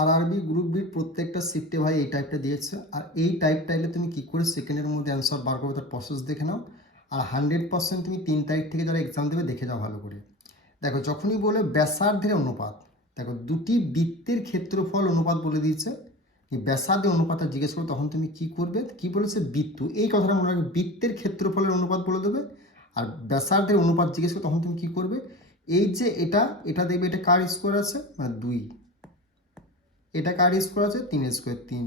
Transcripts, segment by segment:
RRB group বির প্রত্যেকটা শিফটে ভাই এই টাইপটা দিয়েছে। আর এই টাইপটা এলে তুমি কী করে সেকেন্ডের মধ্যে অ্যান্সার বার করবে তার প্রসেস দেখে নাও। আর 100% তুমি 3 তারিখ থেকে যারা এক্সাম দেবে দেখে যাও ভালো করে। দেখো যখনই বলে ব্যাসার্ধের অনুপাত, দেখো দুটি বৃত্তের ক্ষেত্রফল অনুপাত বলে দিয়েছে, এই ব্যাসার্ধের অনুপাতটা জিজ্ঞেস করো তখন তুমি কি করবে, কি বলেছে বৃত্ত, এই কথাটা মনে রাখবে, বৃত্তের ক্ষেত্রফলের অনুপাত বলে দেবে। আর ব্যাসার্ধের অনুপাত জিজ্ঞেস করো তখন তুমি কি করবে, এই যে এটা দেখবে এটা কার স্কোয়ার আছে, মানে 2, এটা কার স্কোয়ার আছে 3 স্কোয়ার, 3,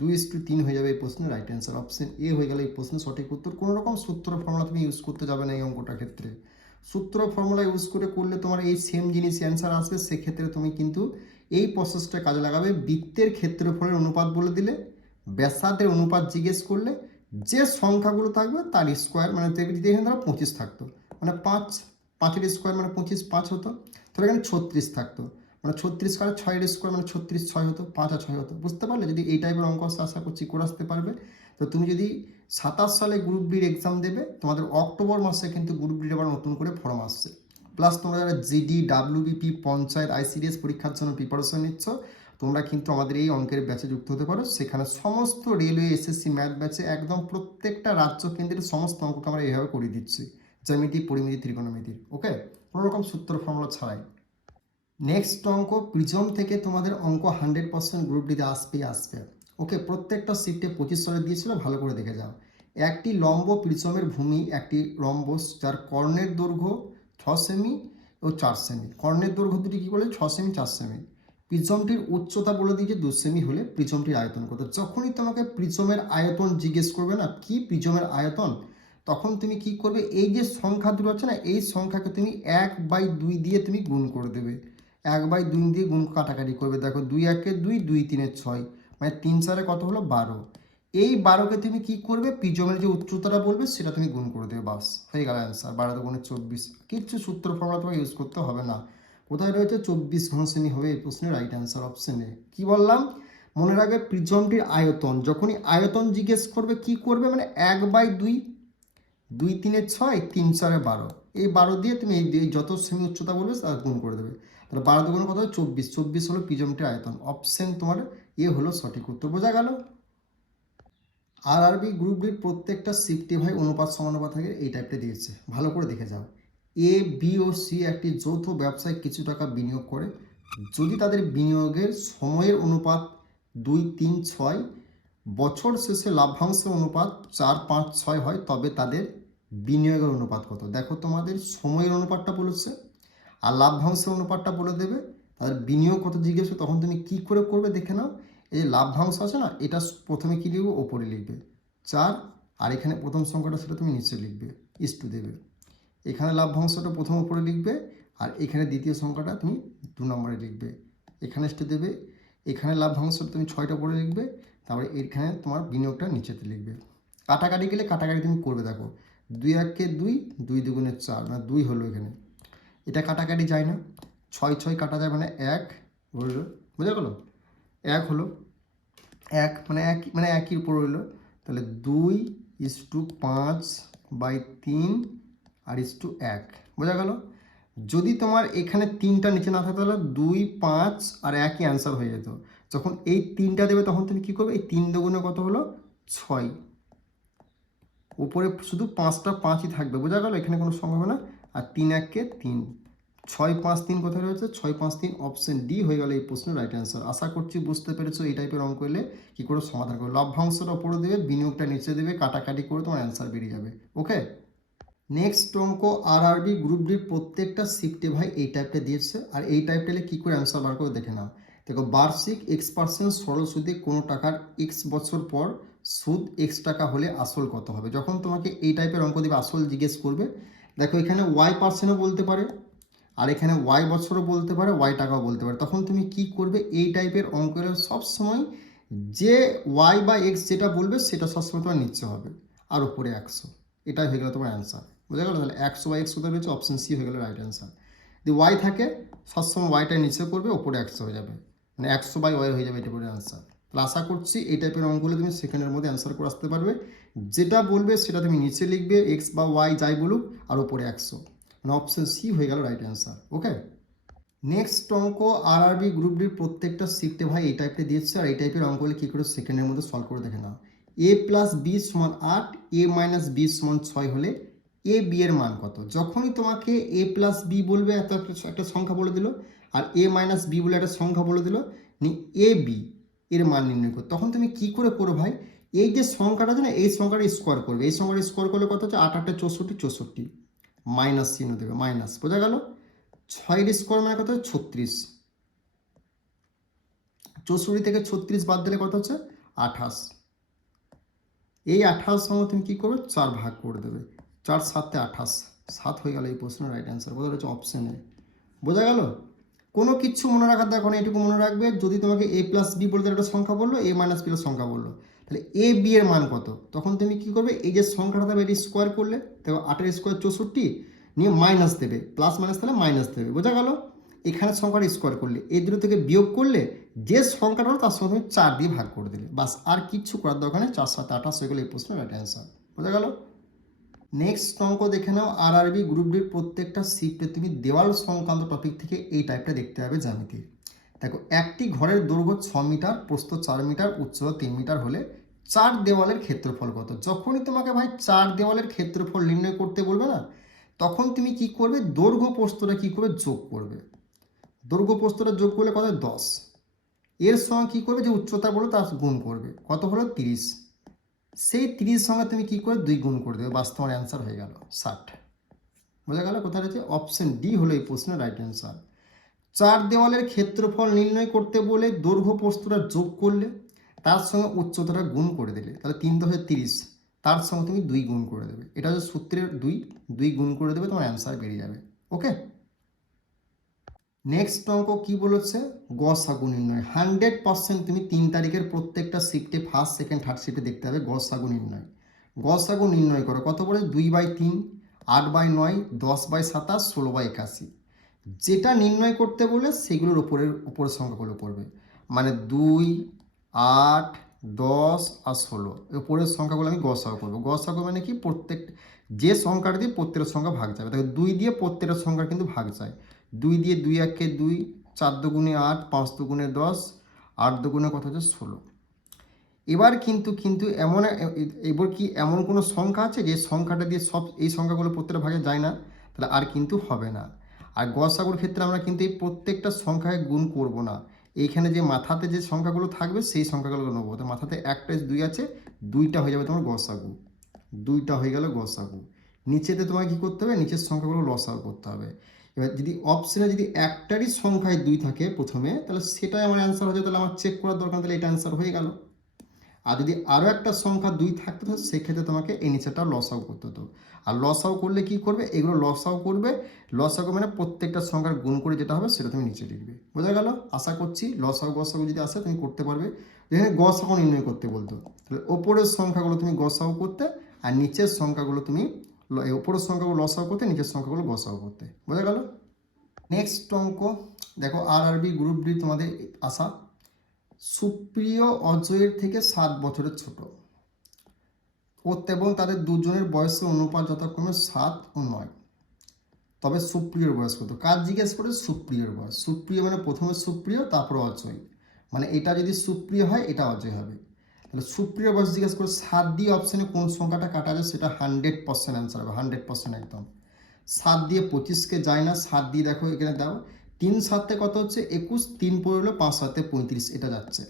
2:3 হয়ে যাবে এই প্রশ্নের রাইট অ্যান্সার। অপশন এ হয়ে গেল এই প্রশ্নের সঠিক উত্তর। কোনো রকম সূত্র ফর্মুলা তুমি ইউজ করতে যাবে না এই অঙ্কটার ক্ষেত্রে। সূত্র ফর্মুলা ইউজ করলে তোমার এই সেম জিনিস অ্যান্সার আসবে, সেক্ষেত্রে তুমি কিন্তু এই প্রসেসটা কাজে লাগাবে। বৃত্তের ক্ষেত্রফলের অনুপাত বলে দিলে, ব্যাসার্ধের অনুপাত জিজ্ঞেস করলে যে সংখ্যাগুলো থাকবে তার স্কোয়ার, মানে যদি এখানে ধরো 25 থাকতো, মানে 5 স্কোয়ার মানে 25, 5 হতো। তাহলে এখানে 36 থাকতো, মানে 36 কারে 6 স্কোয়ার মানে 36, 6 হতো, 5 আর 6 হতো। বুঝতে পারলে? যদি এই টাইপের অঙ্ক আসতে আশা করছি করে আসতে পারবে। তো তুমি যদি 27 সালে গ্রুপ বির এক্সাম দেবে, তোমাদের অক্টোবর মাসে কিন্তু গ্রুপ বির আবার নতুন করে ফর্ম আসছে। প্লাস তোমরা যারা জিডি, ডাব্লিউবিপি, পঞ্চায়েত, আইসিডিএস পরীক্ষার জন্য প্রিপারেশন নিচ্ছ, তোমরা কিন্তু আমাদের এই অঙ্কের ব্যাচে যুক্ত হতে পারো। সেখানে সমস্ত রেলওয়ে, এসএসসি, ম্যাথ ব্যাচে একদম প্রত্যেকটা রাজ্য কেন্দ্রের সমস্ত অঙ্ককে আমরা এইভাবে করে দিচ্ছি, জ্যামিতি, পরিমিতি, ত্রিকোণমিতির। ওকে, কোনো রকম সূত্র ফর্মুলা ছাড়াই। নেক্সট অঙ্ক, প্রিজম থেকে তোমাদের অঙ্ক 100% গ্রুপ ডিতে আসবে। ওকে, প্রত্যেকটা শিফটে 25 সালে দিয়েছিল, ভালো করে দেখে যাও। একটি লম্ব প্রিজমের ভূমি একটি রম্বস, যার কর্ণের দৈর্ঘ্য 6 সেমি ও 4 সেমি। কর্ণের দৈর্ঘ্য দুটি কী বলে, 6 সেমি 4 সেমি। প্রিজমটির উচ্চতা বলে দিয়েছে 2 সেমি হলে প্রিজমটির আয়তন কত। যখনই তোমাকে প্রিজমের আয়তন জিজ্ঞেস করবে না, কি প্রিজমের আয়তন, তখন তুমি কি করবে, এই যে সংখ্যা দুটো আছে না, এই সংখ্যাকে তুমি 1/2 দিয়ে তুমি গুণ করে দেবে। 1/2 দিয়ে গুণ কাটাকাটি করবে। দেখো 2 1 2, 2 3 6, মানে 3 4 কত হলো 12। এই 12কে তুমি কি করবে, প্রিজমের যে উচ্চতাটা বলবে সেটা তুমি গুণ করে দেবে, বাস হয়ে গেল অ্যান্সার। 12 × 24। কিচ্ছু সূত্র ফর্মুলা তোমাকে ইউজ করতে হবে না। কোথায় রয়েছে 24 ঘনশ্রেণী হবে এই প্রশ্নের রাইট অ্যান্সার। Option A. কি বললাম মনে রাখবে, প্রিজমটির আয়তন, যখনই আয়তন জিজ্ঞেস করবে কি করবে, মানে 1/2, 2 3 6, 3 4 12, এই 12 দিয়ে তুমি এই যত সেমি উচ্চতা বলবে তার গুণ করে দেবে। তাহলে 12 দুগুণ কত, 24, 24 হলো প্রিজমটির আয়তন। অপশন তোমার এ হলো সঠিক উত্তর। বোঝা গেল? আরআরবি গ্রুপ ডির প্রত্যেকটা শিফটে ভাই অনুপাত সমানুপাত থাকে, এই টাইপটা দিয়েছে, ভালো করে দেখে যাও। এ, বি ও সি একটি যৌথ ব্যবসায় কিছু টাকা বিনিয়োগ করে। যদি তাদের বিনিয়োগের সময়ের অনুপাত 2 3 6, বছর শেষে লাভ্যাংশের অনুপাত 4 5 6 হয়, তবে তাদের বিনিয়োগের অনুপাত কত। দেখো তোমাদের সময়ের অনুপাতটা বলেছে আর লাভ্যাংশের অনুপাতটা বলে দেবে, তাদের বিনিয়োগ কত জিজ্ঞেস, তখন তুমি কি করে করবে দেখে নাও। এই যে লাভ্যাংশ আছে না, এটা প্রথমে কি লিখবে, ওপরে লিখবে 4, আর এখানে প্রথম সংখ্যাটা সেটা তুমি নিচে লিখবে, ইস্টু দেবে। এখানে লাভ্যাংশটা প্রথম উপরে লিখবে, আর এখানে দ্বিতীয় সংখ্যাটা তুমি 2 নম্বরে লিখবে, এখানে ইস্টু দেবে। এখানে লাভ্যাংশটা তুমি 6টা উপরে লিখবে, তারপরে এখানে তোমার বিনিয়োগটা নিচেতে লিখবে। কাটাকাটি গেলে কাটাকাটি তুমি করবে। দেখো 2 1 2, 2 2 4, মানে 2 হলো এখানে, এটা কাটাকাটি যায় না, 6 6 কাটা যায়, মানে 1 হলো। বোঝা গেল? 1 হলো, 1 মানে একই উপর রইলো। তাহলে 2:5/3 আর 1। বোঝা গেল? যদি তোমার এখানে 3টা নিচে না থাকতো তাহলে 2 5 আর 1ই অ্যান্সার হয়ে যেত। যখন এই 3টা দেবে তখন তুমি কী করবে, এই 3 দুগুণে কত হলো 6, উপরে শুধু 5টা 5ই থাকবে। বোঝা গেল? এখানে কোনো সংখ্যা হবে না। আর 3 1 3, 6 5 3 কোথায় রয়েছে, 6 5 3, অপশন ডি হয়ে গেল এই প্রশ্নের রাইট অ্যান্সার। আশা করছি বুঝতে পেরেছো এই টাইপের অঙ্ক এলে কী করে সমাধান করবে। লভ্যাংশটা উপরে দেবে, বিনিয়োগটা নিচে দেবে, কাটাকাটি করে তোমার অ্যান্সার বেরিয়ে যাবে। ওকে, নেক্সট অঙ্ক, আরআরবি গ্রুপ ডির প্রত্যেকটা শিফটে ভাই এই টাইপটা দিয়েছে। আর এই টাইপটা এলে কী করে অ্যান্সার বার করে দেখে নাও। দেখো বার্ষিক X% সরল সুদে কোনো টাকার X বছর পর সুদ X টাকা হলে আসল কত হবে। যখন তোমাকে এই টাইপের অঙ্ক দেবে, আসল জিজ্ঞেস করবে, দেখো এখানে Y% বলতে পারে, আর এখানে Y বছরও বলতে পারে, Y টাকাও বলতে পারে। তখন তুমি কি করবে, এই টাইপের অঙ্কের সবসময় যে Y বা X যেটা বলবে সেটা সবসময় তোমার নিচ্ছে হবে, আর উপরে 100। এটাই হয়ে গেল তোমার অ্যান্সার। বোঝা গেল? তাহলে 100/X কোথায় রয়েছে, অপশন সি হয়ে গেল রাইট অ্যান্সার। যদি ওয়াই থাকে সবসময় ওয়াইটা নিচে করবে, ওপরে 100 হয়ে যাবে, মানে 100/Y হয়ে যাবে, এটা করে অ্যান্সার। তাহলে আশা করছি এই টাইপের অঙ্কগুলো তুমি সেকেন্ডের মধ্যে অ্যান্সার করে আসতে পারবে। যেটা বলবে সেটা তুমি নিচে লিখবে, এক্স বা ওয়াই যাই বলুক, আর ওপরে 100, মানে অপশন সি হয়ে গেল রাইট অ্যান্সার। ওকে, নেক্সট অঙ্ক আরআরবি গ্রুপ ডির প্রত্যেকটা শিফটে ভাই এই টাইপটা দিয়েছে, আর এই টাইপের অঙ্কগুলি কী করে সেকেন্ডের মধ্যে সলভ করে দেখে নাও। এ প্লাস বি সমান 8, এ মাইনাস বি সমান 6 হলে এ বি এর মান কত? যখনই তোমাকে এ প্লাস বি বলবে এত একটা সংখ্যা বলে দিল, আর এ মাইনাস বি বলে একটা সংখ্যা বলে দিল, এ বি এর মান নির্ণয় করো, তখন তুমি কি করে করো ভাই? এই যে সংখ্যাটা আছে না, এই সংখ্যাটা স্কোয়ার করবে। এই সংখ্যাটা স্কোয়ার করলে কত হচ্ছে? 8 8 64 64, মাইনাস চিহ্ন দেবে, মাইনাস, বোঝা গেল? 6 স্কোয়ার মানে কত? 36। 64 থেকে 36 বাদ দিলে কত হচ্ছে? 28। এই 28 সঙ্গে তুমি কী করবে? 4 ভাগ করে দেবে। 4 7 28, 7 হয়ে গেল এই প্রশ্নের রাইট অ্যান্সার। বোঝা হচ্ছে অপশানে, বোঝা গেল? কোনো কিছু মনে রাখার দেখো না, এটুকু মনে রাখবে, যদি তোমাকে এ প্লাস বি বলতে একটা সংখ্যা বললো, এ মাইনাস বি এর সংখ্যা বললো, তাহলে এ বি এর মান কত? তখন তুমি কি করবে? এই যে সংখ্যাটা দেবে এটি স্কোয়ার করলে, দেখো 8 স্কোয়ার 64, নিয়ে মাইনাস দেবে, প্লাস মাইনাস তাহলে মাইনাস দেবে, বোঝা গেল? এখানে সংখ্যাটা স্কোয়ার করলে, এই দুটো থেকে বিয়োগ করলে যে সংখ্যাটা হলো তার সঙ্গে তুমি 4 দিয়ে ভাগ করে দিলে, বাস, আর কিচ্ছু করার দরকার নেই। 4 7 28 হয়ে গেলে এই প্রশ্নের রাইট অ্যান্সার, বোঝা গেল? নেক্সট অঙ্ক দেখে নাও। আরআরবি গ্রুপ ডির প্রত্যেকটা শিফটে তুমি দেওয়াল সংক্রান্ত টপিক থেকে এই টাইপটা দেখতে হবে জ্যামিতি। দেখো, একটি ঘরের দৈর্ঘ্য 6 মিটার, প্রস্থ 4 মিটার, উচ্চতা 3 মিটার হলে 4 দেওয়ালের ক্ষেত্রফল কত? যখনই তোমাকে ভাই 4 দেওয়ালের ক্ষেত্রফল নির্ণয় করতে বলবে না, তখন তুমি কি করবে? দৈর্ঘ্য প্রস্থটা কি করবে? যোগ করবে। দৈর্ঘ্য প্রস্থটা যোগ করলে কত? 10। এর সঙ্গে কি করবে? যে উচ্চতা বলো তার গুণ করবে, কত হলো? 30। সেই 30 সঙ্গে তুমি কি করে 2 গুণ করে দেবে, বাস তোমার অ্যান্সার হয়ে গেল 60। বোঝা গেল? কোথায় রয়েছে? অপশন ডি হলো এই প্রশ্নের রাইট অ্যান্সার। 4 দেওয়ালের ক্ষেত্রফল নির্ণয় করতে বলে দৈর্ঘ্য প্রস্থটা যোগ করলে, তার সঙ্গে উচ্চতাটা গুণ করে দিলে, তাহলে 3 10 30, তার সঙ্গে তুমি 2 গুণ করে দেবে। এটা হচ্ছে সূত্রের 2 গুণ করে দেবে, তোমার অ্যান্সার বেরিয়ে যাবে। ওকে, নেক্সট অঙ্ক কি বলেছে? গসাগু নির্ণয়। 100% তুমি 3 তারিখের প্রত্যেকটা শিফটে, ফার্স্ট সেকেন্ড থার্ড শিফটে দেখতে হবে গসাগু নির্ণয়। গসাগু নির্ণয় করো, কত বলে? 2/3, 8/9, 10/27, 16/81। যেটা নির্ণয় করতে বলে সেগুলোর উপরের সংখ্যাগুলো পড়বে, মানে 2, 8, 10 আর 16, উপরের সংখ্যাগুলো আমি গসাগু করবো। গসাগু মানে কি? প্রত্যেক যে সংখ্যাটা দিয়ে প্রত্যেকের সংখ্যা ভাগ যাবে, দেখো 2 দিয়ে প্রত্যেকের সংখ্যা কিন্তু ভাগ যায়। 2 দিয়ে 2 1 2, 4 2 8, 5 2 10, 8 2 কত হচ্ছে? 16। এবার কিন্তু এবার কি এমন কোনো সংখ্যা আছে যে সংখ্যাটা দিয়ে সব এই সংখ্যাগুলো প্রত্যেকটা ভাগে যায় না? তাহলে আর কিন্তু হবে না। আর গসাগুর ক্ষেত্রে আমরা কিন্তু এই প্রত্যেকটা সংখ্যায় গুণ করব না, এইখানে যে মাথাতে যে সংখ্যাগুলো থাকবে সেই সংখ্যাগুলো নেবো। তো মাথাতে 1 2 আছে, 2টা হয়ে যাবে তোমার গসাগু, 2টা হয়ে গেল গসাগু। নিচেতে তোমায় কী করতে হবে? নিচের সংখ্যাগুলো লসাগু করতে হবে। এবার যদি অপশনে যদি একটারই সংখ্যায় 2 থাকে প্রথমে, তাহলে সেটাই আমার অ্যান্সার হয়ে যাবে, তাহলে আমার চেক করার দরকার, তাহলে এটা অ্যান্সার হয়ে গেল। আর যদি আরও একটা সংখ্যা 2 থাকতো, সেক্ষেত্রে তোমাকে এই নিচেটা লসাও করতে হতো। আর লসাও করলে কি করবে? এগুলো লসাও করবে। লসাগু মানে প্রত্যেকটা সংখ্যার গুণ করে যেটা হবে সেটা তুমি নিচে লিখবে, বোঝা গেল? আশা করছি লসাগু গসাগু যদি আসে তুমি করতে পারবে। যেখানে গসাগু নির্ণয় করতে বলতো, তাহলে ওপরের সংখ্যাগুলো তুমি গসাগু করতে, আর নিচের সংখ্যাগুলো তুমি ওপরের সংখ্যাগুলো লসাগু করতে, নিচের সংখ্যাগুলো গসাগু করতে, বোঝা গেল? নেক্সট অঙ্ক দেখো, আরআরবি গ্রুপ ডি তোমাদের আসা। সুপ্রিয় অজয়ের থেকে 7 বছরের ছোট, এবং তাদের দুজনের বয়সের অনুপাত যথাক্রমে 7 ও 9। তবে সুপ্রিয়র বয়স কত? কাজ জিজ্ঞেস করে? সুপ্রিয়র বয়স। সুপ্রিয় মানে প্রথমে সুপ্রিয়, তারপর অজয়, মানে এটা যদি সুপ্রিয় হয় এটা অজয় হবে। তাহলে সুপ্রিয় বয়স জিজ্ঞেস করে, 7 দিয়ে অপশানে কোন সংখ্যাটা কাটা যায়? সেটা 100% অ্যান্সার হবে, 100% একদম। 7 দিয়ে 25কে যায় না, 7 দিয়ে দেখো এখানে দাও, 3 7 কত হচ্ছে? 21, 3 পড়লো, 5 7 35, এটা যাচ্ছে।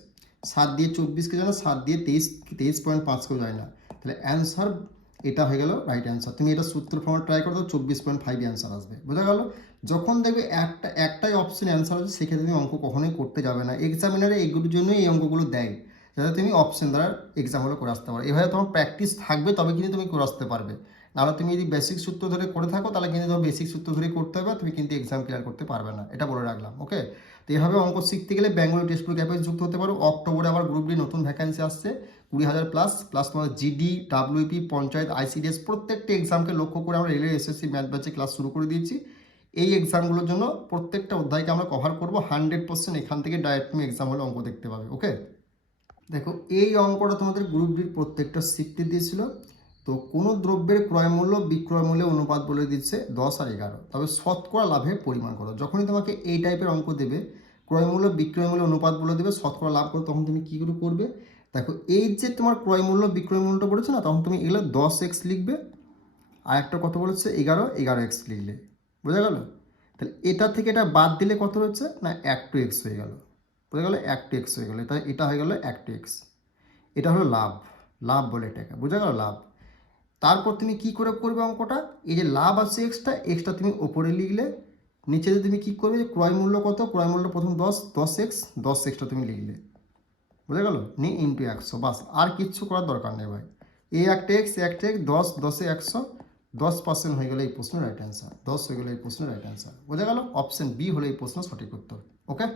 7 দিয়ে 24কে যায় না, 7 দিয়ে 23.5কেও যায় না, তাহলে অ্যান্সার এটা হয়ে গেল রাইট অ্যান্সার। তুমি এটা সূত্র ফর্মে ট্রাই করো, 24.5 অ্যান্সার আসবে, বোঝা গেল? যখন দেখবে একটাই অপশন অ্যান্সার আছে, সেক্ষেত্রে তুমি অঙ্ক কখনোই করতে যাবে না। এক্সামিনারে এগুলোর জন্যই এই অঙ্কগুলো দেয়, যাতে তুমি অপশন দ্বারা এক্সামগুলো করে আসতে পারো। এভাবে তোমার প্র্যাকটিস থাকবে, তবে কিন্তু তুমি করে আসতে পারবে। নাহলে তুমি যদি বেসিক সূত্র ধরে করে থাকো, তাহলে কিন্তু তোমার বেসিক সূত্র ধরে করতে হবে, তুমি কিন্তু এক্সাম ক্লিয়ার করতে পারবে না, এটা বলে রাখলাম। ওকে, তো এইভাবে অঙ্ক শিখতে গেলে ব্যাঙ্গালোর টেক্সট বুক অ্যাপে যুক্ত হতে পারো। অক্টোবরে আবার গ্রুপ ডি নতুন ভ্যাকেন্সি আসছে, 20,000 প্লাস তোমার জিডি, ডাব্লিউপি, পঞ্চায়েত, আইসিডিএস প্রত্যেকটা এক্সামকে লক্ষ্য করে আমরা রেলওয়ে এসএসসি ম্যাথ ব্যাচে ক্লাস শুরু করে দিয়েছি। এই এক্সামগুলোর জন্য প্রত্যেকটা অধ্যায়কে আমরা কভার করবো 100%। এখান থেকে ডাইরেক্ট তুমি এক্সাম হলে অঙ্ক দেখতে পাবে। ওকে, দেখো এই অঙ্কটা তোমাদের গ্রুপ ডির প্রত্যেকটা শিখতে দিয়েছিল। তো কোনো দ্রব্যের ক্রয় মূল্য বিক্রয় মূল্যের অনুপাত বলে দিচ্ছে 10 আর 11, তবে শতকরা লাভের পরিমাণ কত। যখনই তোমাকে এই টাইপের অঙ্ক দেবে, ক্রয় মূল্য বিক্রয় মূল্য অনুপাত বলে দেবে, শতকরা লাভ করো, তখন তুমি কী করে করবে? দেখো, এই যে তোমার ক্রয় মূল্য বিক্রয় মূল্যটা বলেছে না, তখন তুমি এগুলো 10x লিখবে, আর একটা কত বলেছে 11x লিখলে, বোঝা গেল? তাহলে এটা থেকে এটা বাদ দিলে কত হচ্ছে না 1x হয়ে গেল, বোঝা গেল? 1x হয়ে গেল, তাই এটা হয়ে গেল 1x। এটা হলো লাভ, লাভ বলে এটাকে, বোঝা গেল? লাভ। তারপর তুমি কি করে করবে অঙ্কটা? এই যে লাভ আছে এক্সট্রা তুমি ওপরে লিখলে, নিচে যে তুমি কি করবে, যে ক্রয় মূল্য কত, ক্রয় মূল্য প্রথম 10x তুমি লিখলে, বুঝা গেল? নি ইন্টু 100, বাস, আর কিচ্ছু করার দরকার নেই ভাই। এই একটা এক্স 10, 10-এ 100, 10% হয়ে গেলে এই প্রশ্নের রাইট অ্যান্সার, 10 হয়ে গেলে এই প্রশ্নের রাইট অ্যান্সার, বোঝা গেল? অপশন বি হলো এই প্রশ্ন সঠিক উত্তর। ওকে।